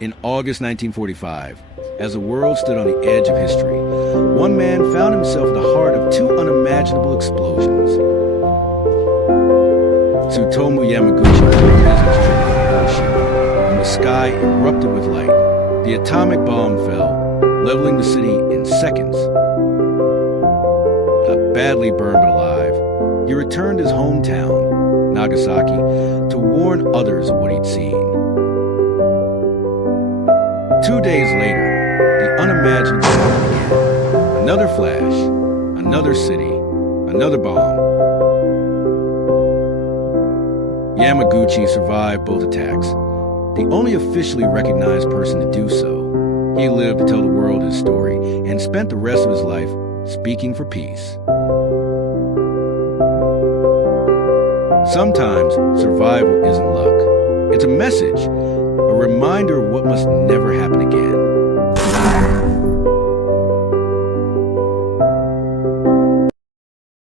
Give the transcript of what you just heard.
In August 1945, as the world stood on the edge of history, one man found himself in the heart of two unimaginable explosions. Tsutomu Yamaguchi was on a business trip in Hiroshima when the sky erupted with light. The atomic bomb fell, leveling the city in seconds. Badly burned but alive, he returned to his hometown, Nagasaki, to warn others of what he'd seen. 2 days later, the unimaginable began. Another flash, another city, another bomb. Yamaguchi survived both attacks, the only officially recognized person to do so. He lived to tell the world his story and spent the rest of his life speaking for peace. Sometimes survival isn't luck. It's a message, a reminder of what must never